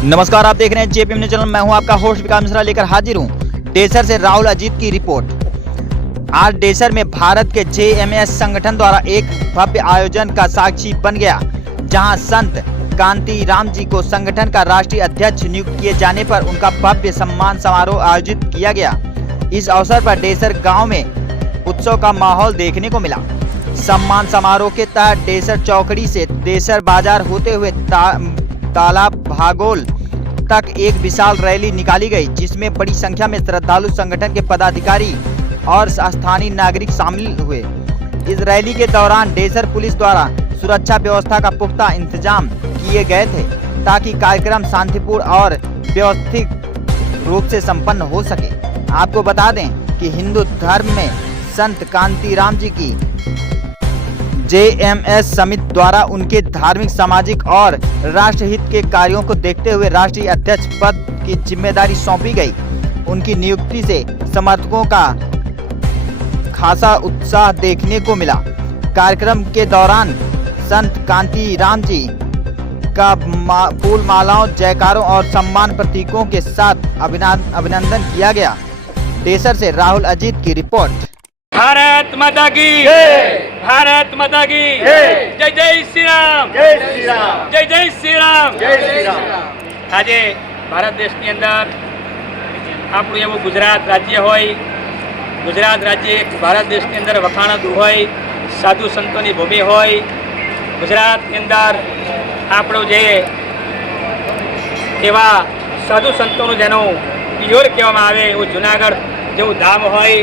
नमस्कार, आप देख रहे हैं जेपीएम न्यूज़ चैनल। मैं हूं आपका होस्ट विकास मिश्रा, लेकर हाजिर हूं डेसर से राहुल अजीत की रिपोर्ट। आज डेसर में भारत के जेएमएस संगठन द्वारा एक भव्य आयोजन का साक्षी बन गया, जहां संत कांति राम जी को संगठन का राष्ट्रीय अध्यक्ष नियुक्त किए जाने पर उनका भव्य सम्मान समारोह आयोजित किया गया। इस अवसर पर डेसर गाँव में उत्सव का माहौल देखने को मिला। सम्मान समारोह के तहत डेसर चौकड़ी से डेसर बाजार होते हुए तालाब भागोल तक एक विशाल रैली निकाली गई, जिसमें बड़ी संख्या में श्रद्धालु, संगठन के पदाधिकारी और स्थानीय नागरिक शामिल हुए। इस रैली के दौरान डेसर पुलिस द्वारा सुरक्षा व्यवस्था का पुख्ता इंतजाम किए गए थे, ताकि कार्यक्रम शांतिपूर्ण और व्यवस्थित रूप से संपन्न हो सके। आपको बता दें कि हिंदू धर्म में संत कांतिराम जी की जेएमएस समिति द्वारा उनके धार्मिक, सामाजिक और राष्ट्रहित के कार्यों को देखते हुए राष्ट्रीय अध्यक्ष पद की जिम्मेदारी सौंपी गई। उनकी नियुक्ति से समर्थकों का खासा उत्साह देखने को मिला। कार्यक्रम के दौरान संत कांतिराम जी का फूल मालाओं, जयकारों और सम्मान प्रतीकों के साथ अभिनंदन किया गया। डेसर से राहुल अजीत की रिपोर्ट। भारत माता की जय, भारत माता की जय, जय जय श्री राम, जय श्री राम, जय जय श्री राम, जय श्री राम। આજે ભારત દેશની અંદર આપણું એવું ગુજરાત રાજ્ય હોય, ગુજરાત રાજ્ય ભારત દેશની અંદર વખાણાતું હોય, સાધુ સંતોની ભૂમિ હોય। ગુજરાતની અંદર આપણું જે એવા સાધુ સંતોનું જેનું પિયોર કહેવામાં આવે એવું જુનાગઢ જેવું ધામ હોય।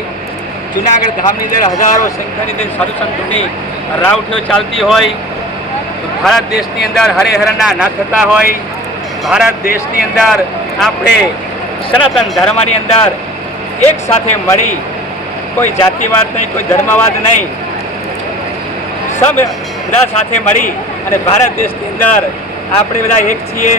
જુનાગઢ ધામની અંદર હજારો સંખ્યાની અંદર સાધુ સંતોની રાવઠીઓ ચાલતી હોય। ભારત દેશની અંદર હરેહરના નાથ થતા હોય। ભારત દેશની અંદર આપણે સનાતન ધર્મની અંદર એક સાથે મળી, કોઈ જાતિવાદ નહીં, કોઈ ધર્મવાદ નહીં, સબ બધા સાથે મળી અને ભારત દેશની અંદર આપણે બધા એક છીએ।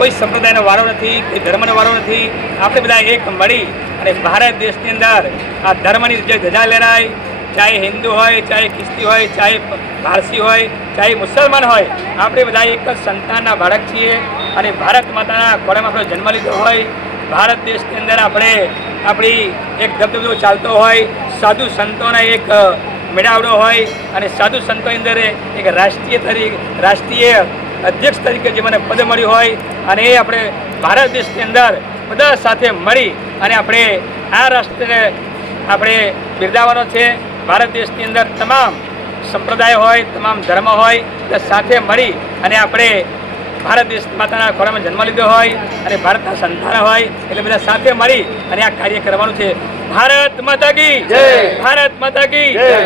કોઈ સંપ્રદાયનો વારો નથી, કોઈ ધર્મનો વારો નથી, આપણે બધા એક મળી અને ભારત દેશની અંદર આ ધર્મની જે ધજા લહેરાય, ચાહે હિન્દુ હોય, ચાહે ખ્રિસ્તી હોય, ચાહે પારસી હોય, ચાહે મુસલમાન હોય, આપણે બધા એક જ સંતાનના બાળક છીએ અને ભારત માતાના ખોળામાં આપણો જન્મ લીધો હોય। ભારત દેશની અંદર આપણે આપણી એક ધબધબો ચાલતો હોય, સાધુ સંતોના એક મેળાવડો હોય અને સાધુ સંતોની અંદર એક રાષ્ટ્રીય અધ્યક્ષ તરીકે જે મને પદ મળ્યું હોય અને એ આપણે ભારત દેશની અંદર બધા સાથે મળી અને આપણે આ રાષ્ટ્રને આપણે બિરદાવવાનો છે। ભારત દેશની અંદર તમામ સંપ્રદાય હોય, તમામ ધર્મ હોય, તે સાથે મળી અને આપણે ભારત દેશ માતાના ખોળામાં જન્મ લીધો હોય અને ભારતના સંતાન હોય, એટલે બધા સાથે મળી અને આ કાર્ય કરવાનું છે। ભારત માતા કી જય, ભારત માતા કી જય।